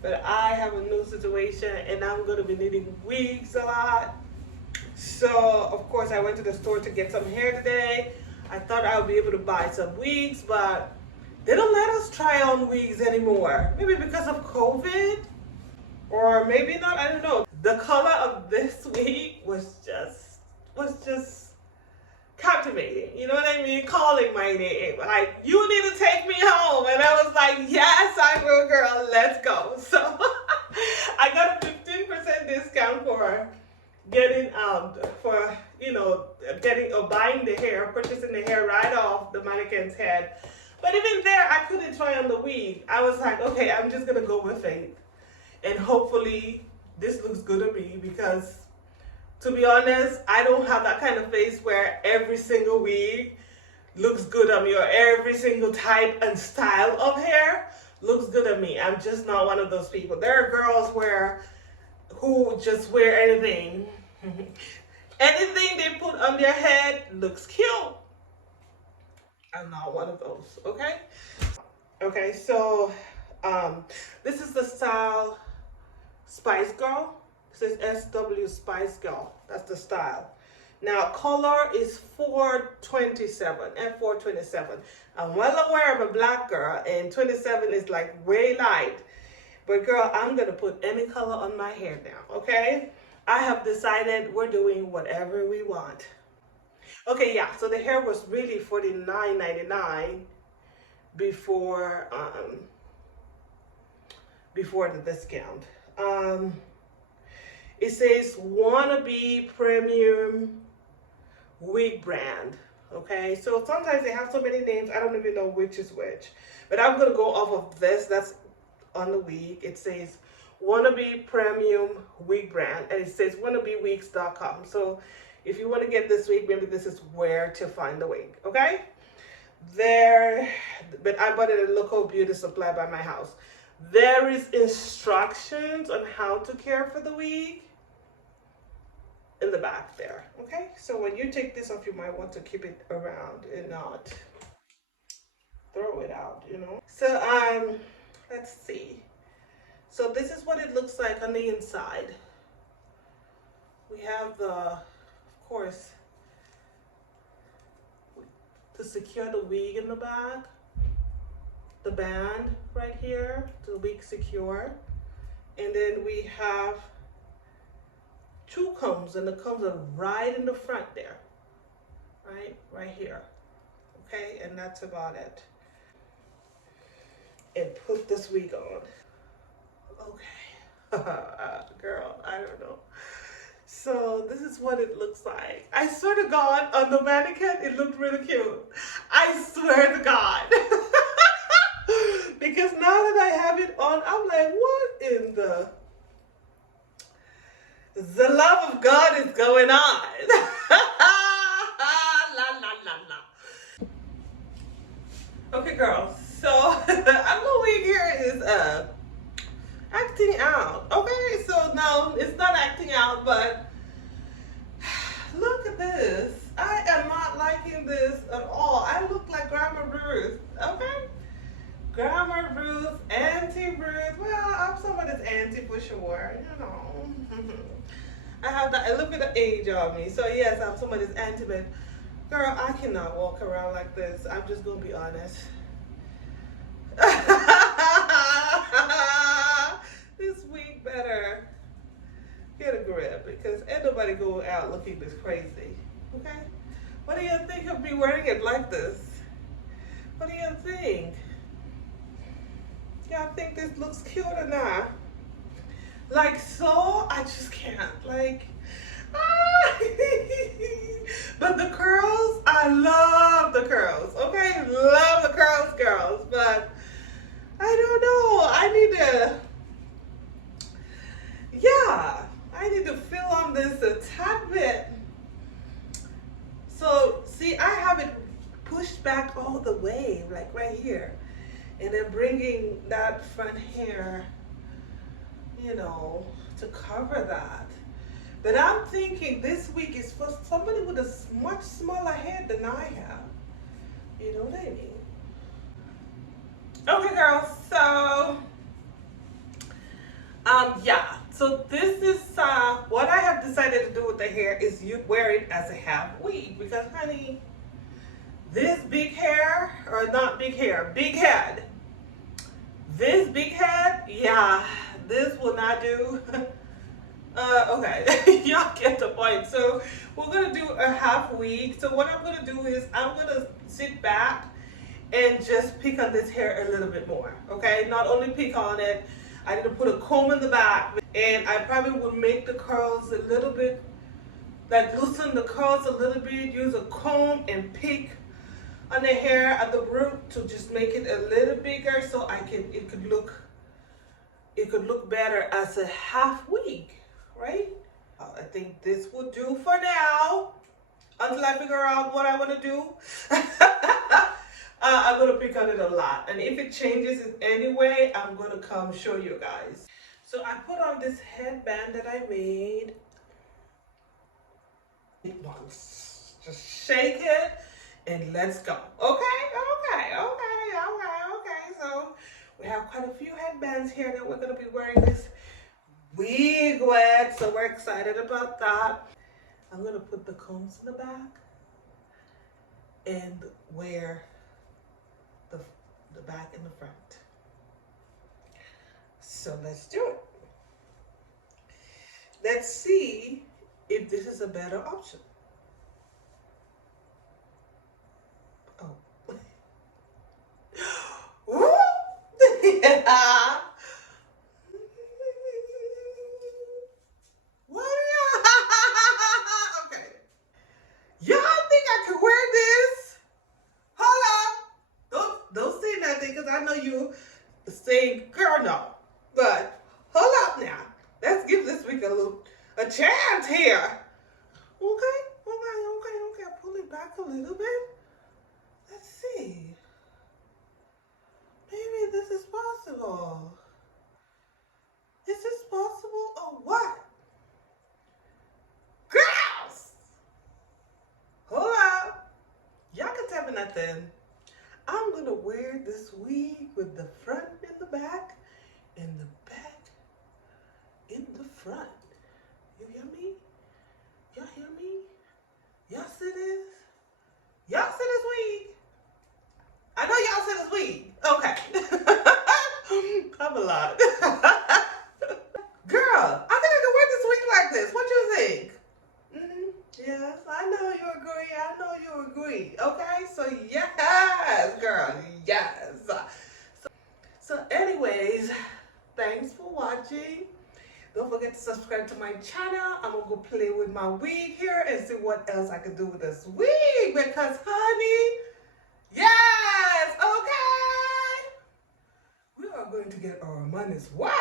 But I have a new situation and I'm going to be needing wigs a lot. So, of course, I went to the store to get some hair today. I thought I would be able to buy some wigs, but they don't let us try on wigs anymore. Maybe because of COVID, or maybe not, I don't know. The color of this wig was just captivating. You know what I mean? Calling my name. Like, you need to take me home. And I was like, yes, I will, girl. Let's go. So I got a 15% discount for getting getting or buying the hair, purchasing the hair right off the mannequin's head. But even there, I couldn't try on the wig. I was like, okay, I'm just gonna go with it, and hopefully this looks good to me, because to be honest, I don't have that kind of face where every single wig looks good on me, or every single type and style of hair looks good on me. I'm just not one of those people. There are girls who just wear anything. Anything they put on their head looks cute. I'm not one of those, okay? Okay, so this is the style Spice Girl. This is SW Spice Girl. That's the style. Now, color is 427, F427. I'm well aware I'm a black girl, and 27 is like way light. But girl, I'm gonna put any color on my hair now, okay? I have decided we're doing whatever we want. Okay, yeah, so the hair was really $49.99 before the discount. It says Wannabe Premium Wig Brand. Okay, so sometimes they have so many names, I don't even know which is which. But I'm gonna go off of this. That's on the wig. It says Wannabe Premium Wig Brand, and it says wannabewigs.com. So if you want to get this wig, maybe this is where to find the wig. Okay, but I bought it at a local beauty supply by my house. There is instructions on how to care for the wig in the back there. Okay, so when you take this off, you might want to keep it around and not throw it out, you know. So let's see. So this is what it looks like on the inside. We have of course, to secure the wig in the back, the band right here, the wig secure. And then we have two combs, and the combs are right in the front there, right here. Okay, and that's about it. And put this wig on. Okay, girl, I don't know. So this is what it looks like. I swear to God, on the mannequin, it looked really cute. I swear to God. Because now that I have it on, I'm like, what in the love of God is going on? La, la, la, la. Okay, girls. So I'm the wig here is acting out. Okay, so no, it's not acting out, but look at this. I am not liking this at all. I look like Grandma Ruth. Okay, Grandma Ruth, Auntie Ruth. Well, I'm somebody's auntie for sure. You know, I have that. I look at the age on me. So yes, I'm somebody's auntie, but girl, I cannot walk around like this. I'm just gonna be honest. This week better get a grip, because ain't nobody going out looking this crazy. Okay, what do you think of me wearing it like this? What do you think? Y'all think this looks cute or not? Like, so I just can't, like, but the curls, I love the curls. Okay, love the curls, girls, but I don't know. I need to fill on this a tad bit. So, see, I have it pushed back all the way, like right here. And then bringing that front hair, you know, to cover that. But I'm thinking this week is for somebody with a much smaller head than I have. You know what I mean? Okay, girls. So, yeah. So this is what I have decided to do with the hair is you wear it as a half weave because, honey, this big hair or not big hair, big head. This big head, yeah, this will not do. Okay, y'all get the point. So we're gonna do a half week. So what I'm gonna do is I'm gonna sit back and just pick on this hair a little bit more. Okay, not only pick on it, I need to put a comb in the back, and I probably will make the curls a little bit, like loosen the curls a little bit. Use a comb and pick on the hair at the root to just make it a little bigger, so it could look better as a half wig, right? I think this will do for now until I figure out what I want to do. I'm going to pick on it a lot, and if it changes in any way, I'm going to come show you guys. So I put on this headband that I made. Just shake it and let's go. Okay. So we have quite a few headbands here that we're going to be wearing this wig with, so we're excited about that. I'm going to put the combs in the back and wear the back and the front. So let's do it. Let's see if this is a better option. Oh. Yeah. What okay. Y'all think I could wear this? Hold up. Don't say nothing because I know you saying, girl, no. But hold up now. Let's give this week a chance here. Okay. Pull it back a little bit. Let's see. Maybe this is possible. Is this possible or what? Girls! Hold up. Y'all can tell me nothing. I'm going to wear this wig with the front in the back and the back in the front. You hear me? Y'all hear me? Y'all see this? Y'all see this wig? I know y'all see this wig. Okay. I'm a lot. Girl, I think I can wear this wig like this. What you think? Yes, I know you agree. Okay, so yes, girl, yes. So anyways, thanks for watching. Don't forget to subscribe to my channel. I'm gonna go play with my wig here and see what else I can do with this wig because, honey, yes, okay. We are going to get our money's worth.